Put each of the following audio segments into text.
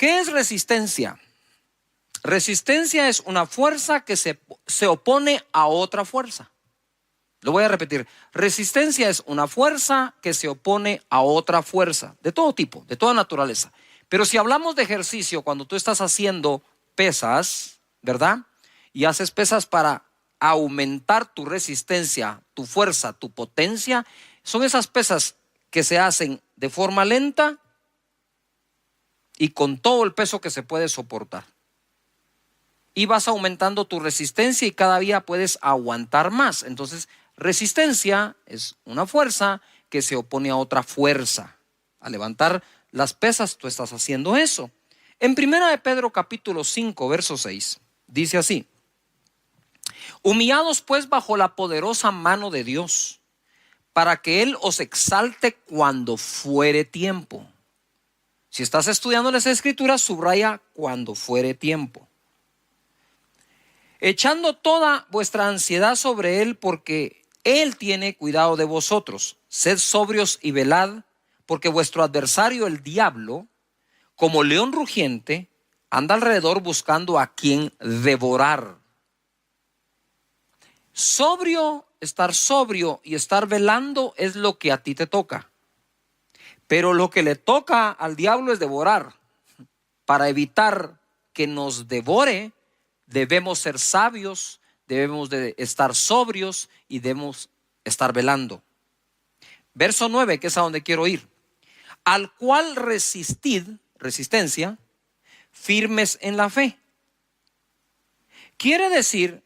¿Qué es resistencia? Resistencia es una fuerza que se opone a otra fuerza. Lo voy a repetir. Resistencia es una fuerza que se opone a otra fuerza, de todo tipo, de toda naturaleza. Pero si hablamos de ejercicio, cuando tú estás haciendo pesas, ¿verdad? Y haces pesas para aumentar tu resistencia, tu fuerza, tu potencia, son esas pesas que se hacen de forma lenta y con todo el peso que se puede soportar. Y vas aumentando tu resistencia y cada día puedes aguantar más. Entonces, resistencia es una fuerza que se opone a otra fuerza. Al levantar las pesas, tú estás haciendo eso. En 1 de Pedro capítulo 5, verso 6, dice así: humillados pues bajo la poderosa mano de Dios, para que Él os exalte cuando fuere tiempo. Si estás estudiando las Escrituras, subraya cuando fuere tiempo. Echando toda vuestra ansiedad sobre Él, porque Él tiene cuidado de vosotros. Sed sobrios y velad, porque vuestro adversario, el diablo, como león rugiente, anda alrededor buscando a quien devorar. Estar sobrio y estar velando es lo que a ti te toca. Pero lo que le toca al diablo es devorar. Para evitar que nos devore, debemos ser sabios, debemos de estar sobrios y debemos estar velando. Verso 9, que es a donde quiero ir. Al cual resistencia, firmes en la fe. Quiere decir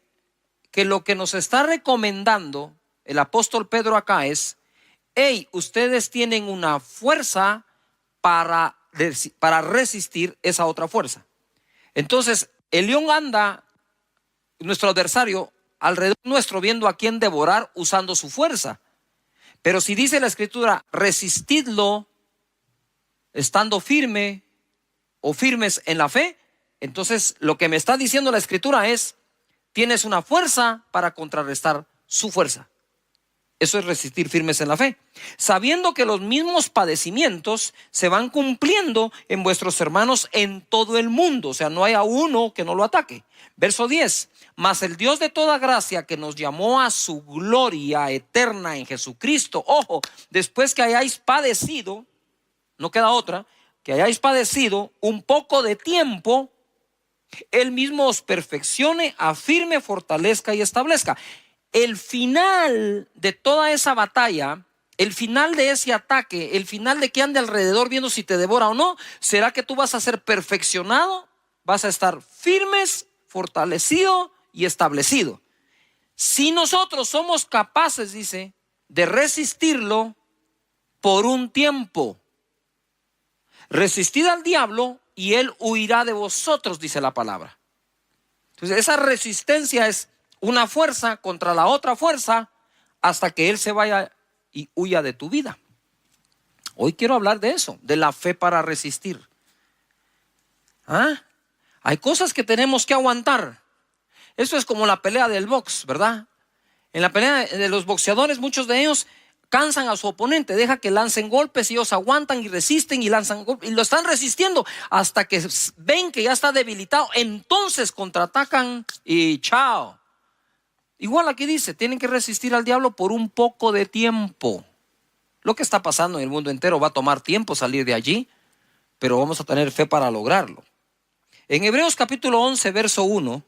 que lo que nos está recomendando el apóstol Pedro acá es: hey, ustedes tienen una fuerza para resistir esa otra fuerza. Entonces, el león anda, nuestro adversario, alrededor nuestro, viendo a quién devorar usando su fuerza. Pero si dice la Escritura, resistidlo estando firme o firmes en la fe, entonces lo que me está diciendo la Escritura es: tienes una fuerza para contrarrestar su fuerza. Eso es resistir firmes en la fe, sabiendo que los mismos padecimientos se van cumpliendo en vuestros hermanos en todo el mundo. O sea, no hay a uno que no lo ataque. Verso 10: mas el Dios de toda gracia, que nos llamó a su gloria eterna en Jesucristo. Ojo, después que hayáis padecido, no queda otra, que hayáis padecido un poco de tiempo, Él mismo os perfeccione, afirme, fortalezca y establezca. El final de toda esa batalla, el final de ese ataque, el final de que ande alrededor viendo si te devora o no, será que tú vas a ser perfeccionado, vas a estar firmes, fortalecido y establecido. Si nosotros somos capaces, dice, de resistirlo por un tiempo, resistid al diablo y él huirá de vosotros, dice la palabra. Entonces, esa resistencia es una fuerza contra la otra fuerza hasta que él se vaya y huya de tu vida. Hoy quiero hablar de eso, de la fe para resistir. Hay cosas que tenemos que aguantar. Eso es como la pelea del box, ¿verdad? En la pelea de los boxeadores, muchos de ellos cansan a su oponente, deja que lancen golpes y ellos aguantan y resisten y lanzan golpes y lo están resistiendo hasta que ven que ya está debilitado. Entonces contraatacan y chao. Igual aquí dice, tienen que resistir al diablo por un poco de tiempo. Lo que está pasando en el mundo entero va a tomar tiempo salir de allí, pero vamos a tener fe para lograrlo. En Hebreos capítulo 11, verso 1,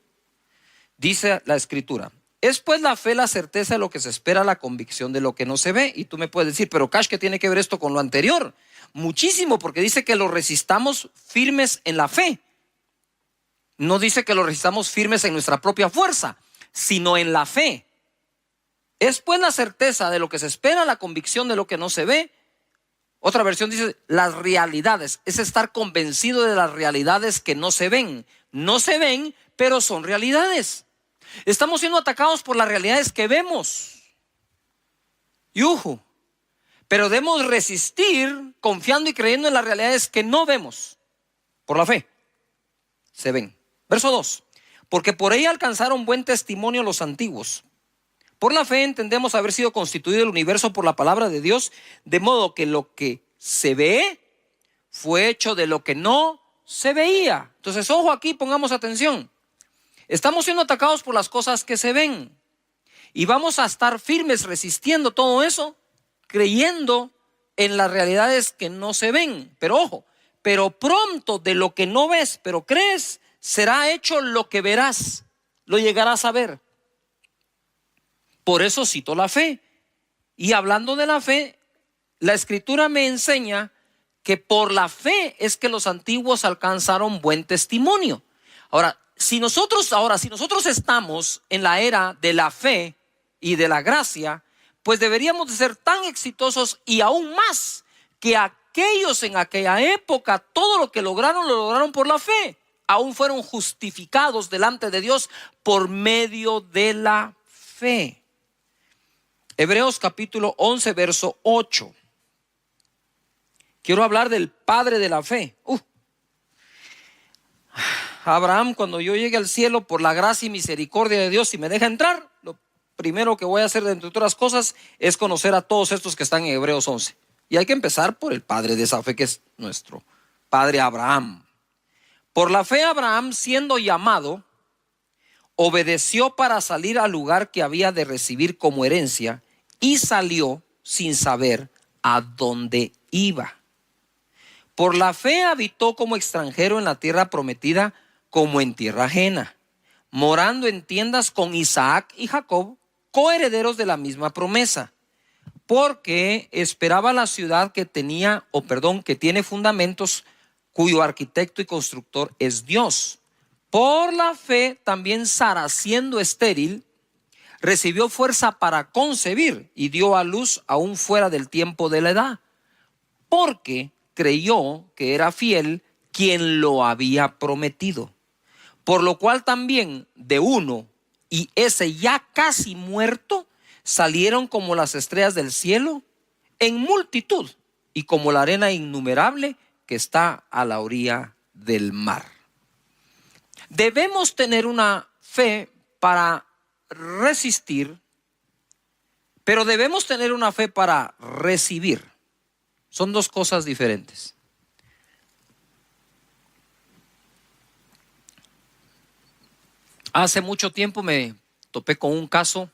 dice la Escritura: es pues la fe la certeza de lo que se espera, la convicción de lo que no se ve. Y tú me puedes decir, pero Cash, ¿qué tiene que ver esto con lo anterior? Muchísimo, porque dice que lo resistamos firmes en la fe. No dice que lo resistamos firmes en nuestra propia fuerza, sino en la fe. Es pues la certeza de lo que se espera, la convicción de lo que no se ve. Otra versión dice las realidades. Es estar convencido de las realidades que no se ven. No se ven, pero son realidades. Estamos siendo atacados por las realidades que vemos. Pero debemos resistir confiando y creyendo en las realidades que no vemos. Por la fe se ven. Verso 2: porque por ella alcanzaron buen testimonio los antiguos. Por la fe entendemos haber sido constituido el universo por la palabra de Dios, de modo que lo que se ve fue hecho de lo que no se veía. Entonces, ojo aquí, pongamos atención. Estamos siendo atacados por las cosas que se ven. Y vamos a estar firmes resistiendo todo eso, creyendo en las realidades que no se ven. Pero ojo, pero pronto de lo que no ves, pero crees, será hecho lo que verás, lo llegarás a ver. Por eso cito la fe. Y hablando de la fe, la Escritura me enseña que por la fe es que los antiguos alcanzaron buen testimonio. Ahora, si nosotros estamos en la era de la fe y de la gracia, pues deberíamos de ser tan exitosos y aún más que aquellos en aquella época, todo lo que lograron, lo lograron por la fe. Aún fueron justificados delante de Dios por medio de la fe. Hebreos capítulo 11, verso 8. Quiero hablar del padre de la fe. Abraham, cuando yo llegue al cielo por la gracia y misericordia de Dios, si me deja entrar, lo primero que voy a hacer, entre otras cosas, es conocer a todos estos que están en Hebreos 11. Y hay que empezar por el padre de esa fe, que es nuestro padre Abraham. Por la fe Abraham, siendo llamado, obedeció para salir al lugar que había de recibir como herencia, y salió sin saber a dónde iba. Por la fe habitó como extranjero en la tierra prometida, como en tierra ajena, morando en tiendas con Isaac y Jacob, coherederos de la misma promesa, porque esperaba la ciudad que tiene fundamentos, cuyo arquitecto y constructor es Dios. Por la fe también Sara, siendo estéril, recibió fuerza para concebir y dio a luz aún fuera del tiempo de la edad, porque creyó que era fiel quien lo había prometido. Por lo cual también de uno, y ese ya casi muerto, salieron como las estrellas del cielo en multitud y como la arena innumerable que está a la orilla del mar. Debemos tener una fe para resistir, pero debemos tener una fe para recibir. Son dos cosas diferentes. Hace mucho tiempo me topé con un caso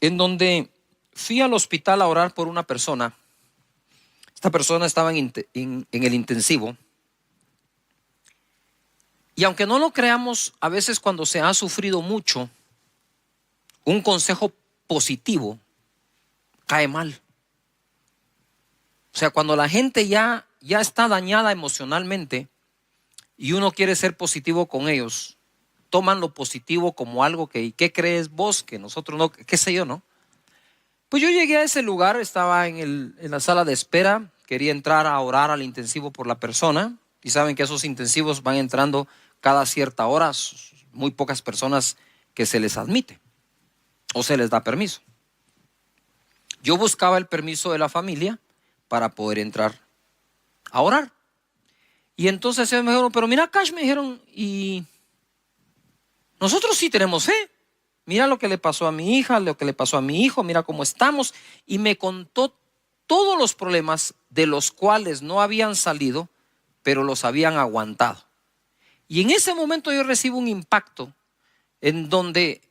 en donde fui al hospital a orar por una persona. Esta persona estaba en el intensivo. Y aunque no lo creamos, a veces cuando se ha sufrido mucho, un consejo positivo cae mal. O sea, cuando la gente ya está dañada emocionalmente y uno quiere ser positivo con ellos, toman lo positivo como algo que, ¿y qué crees vos? Que nosotros no, qué sé yo, ¿no? Pues yo llegué a ese lugar, estaba en la sala de espera, quería entrar a orar al intensivo por la persona, y saben que esos intensivos van entrando cada cierta hora, muy pocas personas que se les admite o se les da permiso. Yo buscaba el permiso de la familia para poder entrar a orar. Y entonces ellos me dijeron, pero mira, Cash, me dijeron, y nosotros sí tenemos fe. Mira lo que le pasó a mi hija, lo que le pasó a mi hijo, mira cómo estamos. Y me contó todos los problemas de los cuales no habían salido, pero los habían aguantado. Y en ese momento yo recibo un impacto en donde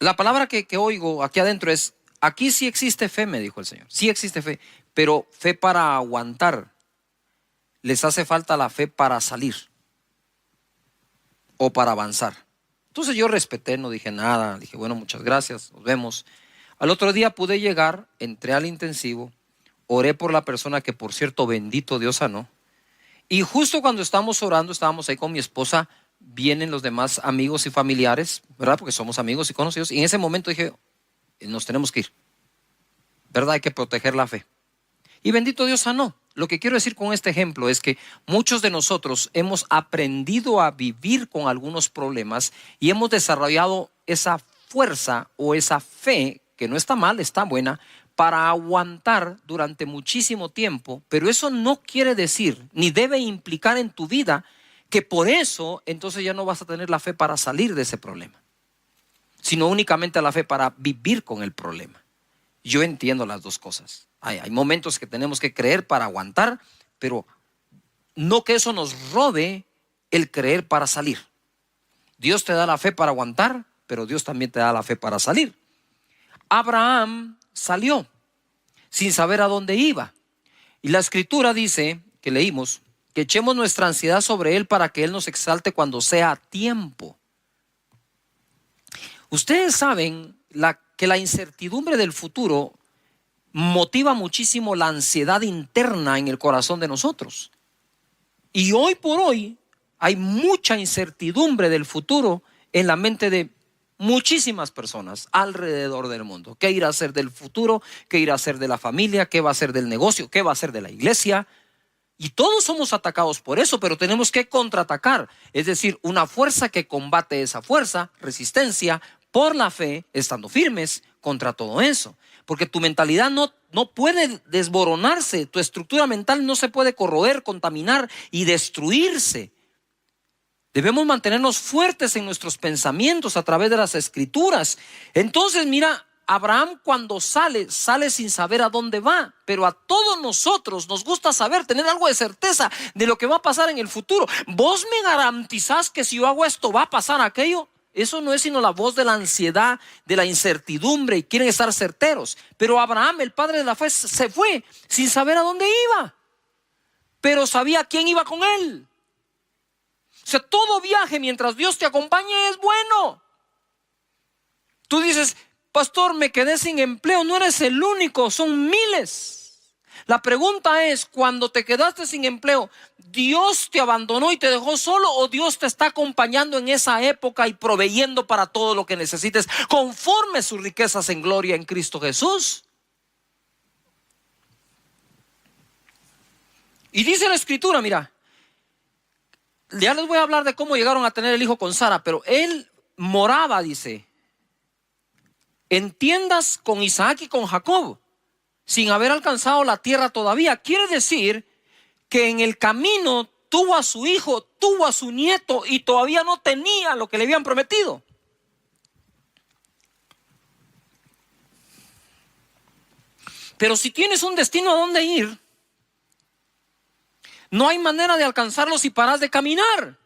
la palabra que oigo aquí adentro es, aquí sí existe fe, me dijo el Señor. Sí existe fe, pero fe para aguantar. Les hace falta la fe para salir o para avanzar. Entonces yo respeté, no dije nada, dije bueno, muchas gracias, nos vemos. Al otro día pude llegar, entré al intensivo, oré por la persona que por cierto bendito Dios sanó. Y justo cuando estábamos orando, estábamos ahí con mi esposa, vienen los demás amigos y familiares, ¿verdad? Porque somos amigos y conocidos. Y en ese momento dije, nos tenemos que ir, ¿verdad? Hay que proteger la fe. Y bendito Dios sanó. Lo que quiero decir con este ejemplo es que muchos de nosotros hemos aprendido a vivir con algunos problemas y hemos desarrollado esa fuerza o esa fe, que no está mal, está buena, para aguantar durante muchísimo tiempo, pero eso no quiere decir, ni debe implicar en tu vida, que por eso entonces ya no vas a tener la fe para salir de ese problema, sino únicamente la fe para vivir con el problema. Yo entiendo las dos cosas. Hay momentos que tenemos que creer para aguantar, pero no que eso nos robe el creer para salir. Dios te da la fe para aguantar, pero Dios también te da la fe para salir. Abraham salió sin saber a dónde iba. Y la escritura dice, que leímos, que echemos nuestra ansiedad sobre él para que él nos exalte cuando sea tiempo. Ustedes saben que la incertidumbre del futuro motiva muchísimo la ansiedad interna en el corazón de nosotros. Y hoy por hoy hay mucha incertidumbre del futuro en la mente de muchísimas personas alrededor del mundo. ¿Qué irá a ser del futuro? ¿Qué irá a ser de la familia? ¿Qué va a ser del negocio? ¿Qué va a ser de la iglesia? Y todos somos atacados por eso, pero tenemos que contraatacar. Es decir, una fuerza que combate esa fuerza, resistencia, por la fe, estando firmes contra todo eso. Porque tu mentalidad no puede desboronarse, tu estructura mental no se puede corroer, contaminar y destruirse. Debemos mantenernos fuertes en nuestros pensamientos a través de las escrituras. Entonces, mira, Abraham cuando sale sin saber a dónde va, pero a todos nosotros nos gusta saber, tener algo de certeza de lo que va a pasar en el futuro. ¿Vos me garantizás que si yo hago esto va a pasar aquello? Eso no es sino la voz de la ansiedad, de la incertidumbre, y quieren estar certeros. Pero Abraham, el padre de la fe, se fue sin saber a dónde iba, pero sabía quién iba con él. O sea, todo viaje mientras Dios te acompañe es bueno. Tú dices, pastor, me quedé sin empleo. No eres el único, son miles. La pregunta es, cuando te quedaste sin empleo, ¿Dios te abandonó y te dejó solo, o Dios te está acompañando en esa época y proveyendo para todo lo que necesites conforme sus riquezas en gloria en Cristo Jesús? Y dice la escritura, mira, ya les voy a hablar de cómo llegaron a tener el hijo con Sara, pero él moraba, dice, en tiendas con Isaac y con Jacob, sin haber alcanzado la tierra todavía. Quiere decir que en el camino tuvo a su hijo, tuvo a su nieto y todavía no tenía lo que le habían prometido. Pero si tienes un destino a dónde ir, no hay manera de alcanzarlo si paras de caminar.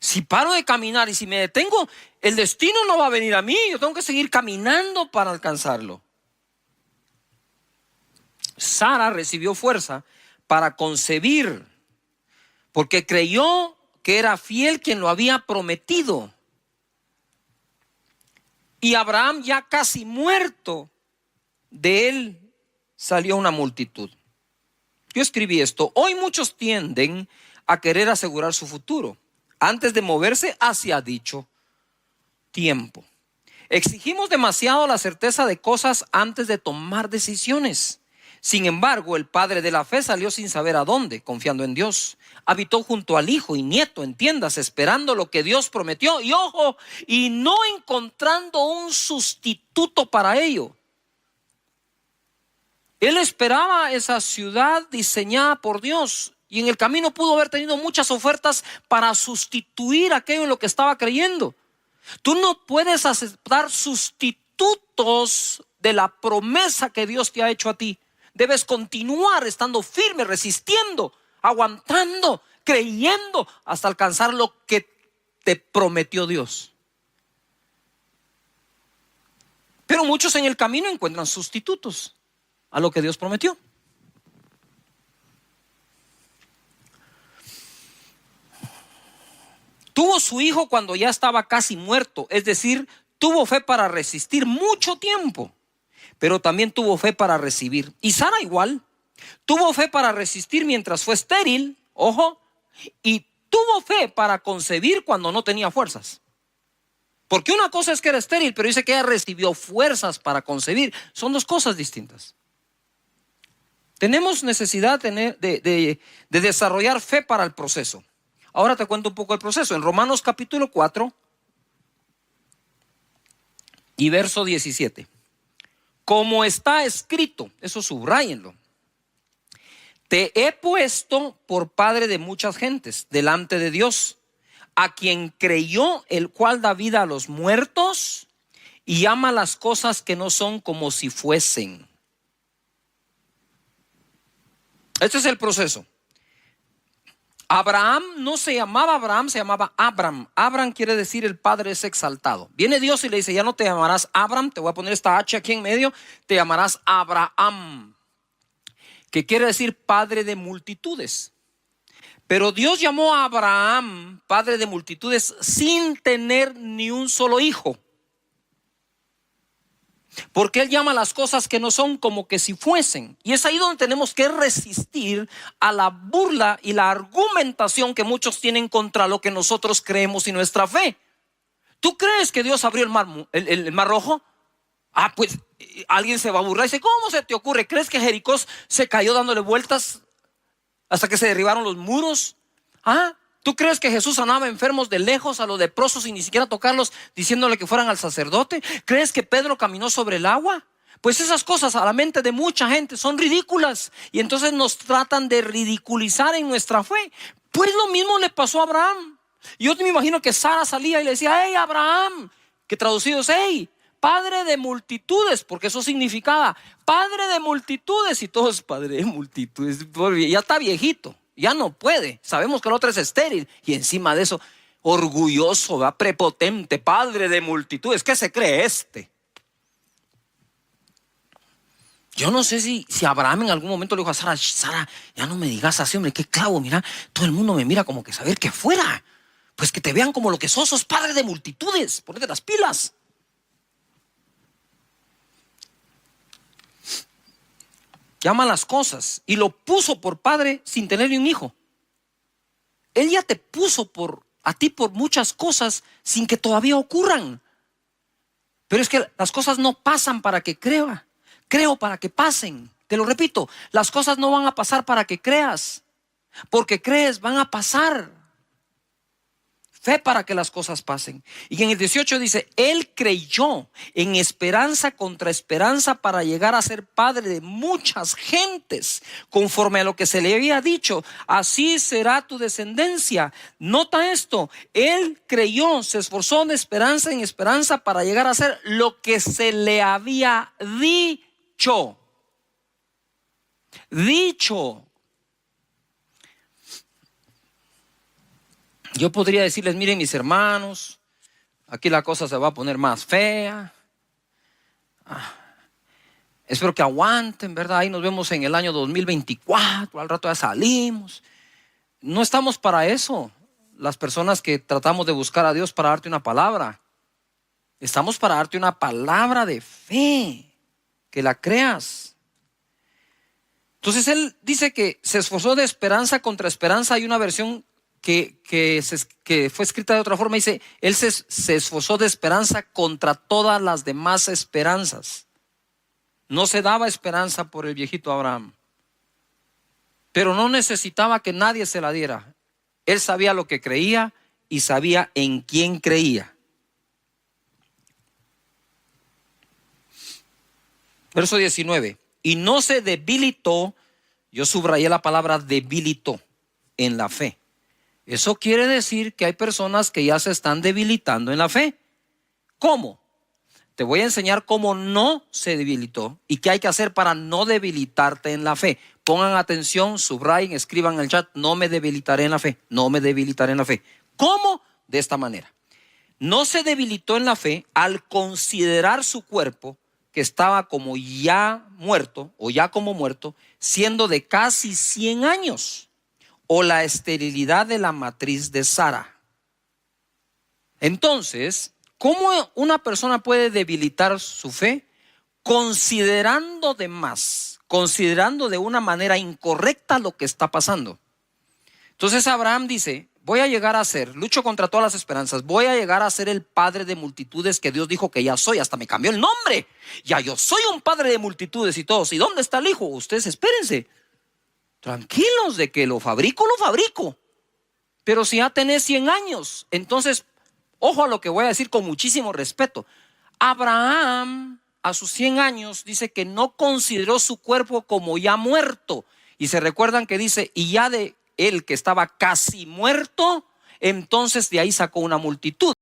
Si paro de caminar y si me detengo, el destino no va a venir a mí. Yo tengo que seguir caminando para alcanzarlo. Sara recibió fuerza para concebir, porque creyó que era fiel quien lo había prometido. Y Abraham, ya casi muerto, de él salió una multitud. Yo escribí esto: hoy muchos tienden a querer asegurar su futuro antes de moverse hacia dicho tiempo. Exigimos demasiado la certeza de cosas antes de tomar decisiones. Sin embargo, el padre de la fe salió sin saber a dónde, confiando en Dios. Habitó junto al hijo y nieto en tiendas, esperando lo que Dios prometió. Y ojo, y no encontrando un sustituto para ello. Él esperaba esa ciudad diseñada por Dios, y en el camino pudo haber tenido muchas ofertas para sustituir aquello en lo que estaba creyendo. Tú no puedes aceptar sustitutos de la promesa que Dios te ha hecho a ti. Debes continuar estando firme, resistiendo, aguantando, creyendo hasta alcanzar lo que te prometió Dios. Pero muchos en el camino encuentran sustitutos a lo que Dios prometió. Tuvo su hijo cuando ya estaba casi muerto, es decir, tuvo fe para resistir mucho tiempo, pero también tuvo fe para recibir. Y Sara igual, tuvo fe para resistir mientras fue estéril, ojo, y tuvo fe para concebir cuando no tenía fuerzas. Porque una cosa es que era estéril, pero dice que ella recibió fuerzas para concebir. Son dos cosas distintas. Tenemos necesidad de desarrollar fe para el proceso. Ahora te cuento un poco el proceso. En Romanos capítulo 4 y verso 17. Como está escrito, eso subráyenlo: te he puesto por padre de muchas gentes delante de Dios, a quien creyó, el cual da vida a los muertos y ama las cosas que no son como si fuesen. Este es el proceso. Abraham no se llamaba Abraham, se llamaba Abram. Abram quiere decir el padre es exaltado. Viene Dios y le dice, ya no te llamarás Abram, te voy a poner esta H aquí en medio, te llamarás Abraham, que quiere decir padre de multitudes. Pero Dios llamó a Abraham padre de multitudes sin tener ni un solo hijo. Porque Él llama las cosas que no son como que si fuesen. Y es ahí donde tenemos que resistir a la burla y la argumentación que muchos tienen contra lo que nosotros creemos y nuestra fe. ¿Tú crees que Dios abrió el mar rojo? Ah, pues alguien se va a burlar y dice, ¿cómo se te ocurre? ¿Crees que Jericó se cayó dándole vueltas hasta que se derribaron los muros? Ah, ¿tú crees que Jesús sanaba enfermos de lejos, a los leprosos, sin ni siquiera tocarlos, diciéndole que fueran al sacerdote? ¿Crees que Pedro caminó sobre el agua? Pues esas cosas a la mente de mucha gente son ridículas, y entonces nos tratan de ridiculizar en nuestra fe. Pues lo mismo le pasó a Abraham. Yo me imagino que Sara salía y le decía, hey Abraham, que traducido es, hey, padre de multitudes, porque eso significaba padre de multitudes, y todos padre de multitudes, ya está viejito, ya no puede, sabemos que el otro es estéril, y encima de eso orgulloso, ¿verdad? Prepotente, padre de multitudes. ¿Qué se cree este? Yo no sé si Abraham en algún momento le dijo a Sara, Sara, ya no me digas así, hombre, qué clavo, mira, todo el mundo me mira como que saber que fuera, pues que te vean como lo que sos padre de multitudes, ponete las pilas. Llama las cosas, y lo puso por padre sin tener ni un hijo. Él ya te puso a ti por muchas cosas sin que todavía ocurran. Pero es que las cosas no pasan para que creo para que pasen. Te lo repito, las cosas no van a pasar para que creas, porque crees, van a pasar. Fe para que las cosas pasen. Y en el 18 dice, él creyó en esperanza contra esperanza para llegar a ser padre de muchas gentes, conforme a lo que se le había dicho, así será tu descendencia. Nota esto, él creyó, se esforzó de esperanza en esperanza para llegar a ser lo que se le había dicho. Yo podría decirles, miren mis hermanos, aquí la cosa se va a poner más fea. Espero que aguanten, ¿verdad? Ahí nos vemos en el año 2024, al rato ya salimos. No estamos para eso, las personas que tratamos de buscar a Dios para darte una palabra. Estamos para darte una palabra de fe, que la creas. Entonces él dice que se esforzó de esperanza contra esperanza. Hay una versión que fue escrita de otra forma, dice, él se esforzó de esperanza contra todas las demás esperanzas. No se daba esperanza por el viejito Abraham, pero no necesitaba que nadie se la diera. Él sabía lo que creía y sabía en quién creía. Verso 19, y no se debilitó, yo subrayé la palabra debilitó, en la fe. Eso quiere decir que hay personas que ya se están debilitando en la fe. ¿Cómo? Te voy a enseñar cómo no se debilitó y qué hay que hacer para no debilitarte en la fe. Pongan atención, subrayen, escriban en el chat, no me debilitaré en la fe, no me debilitaré en la fe. ¿Cómo? De esta manera. No se debilitó en la fe al considerar su cuerpo, que estaba como ya muerto o ya como muerto, siendo de casi 100 años. O la esterilidad de la matriz de Sara. Entonces, ¿cómo una persona puede debilitar su fe? Considerando de más, considerando de una manera incorrecta lo que está pasando. Entonces Abraham dice, voy a llegar a ser, lucho contra todas las esperanzas, voy a llegar a ser el padre de multitudes que Dios dijo que ya soy, hasta me cambió el nombre. Ya yo soy un padre de multitudes y todos. ¿Y dónde está el hijo? Ustedes espérense. Tranquilos, de que lo fabrico. Pero si ya tenés 100 años, entonces, ojo a lo que voy a decir con muchísimo respeto. Abraham, a sus 100 años, dice que no consideró su cuerpo como ya muerto. Y se recuerdan que dice, y ya de él que estaba casi muerto, entonces de ahí sacó una multitud.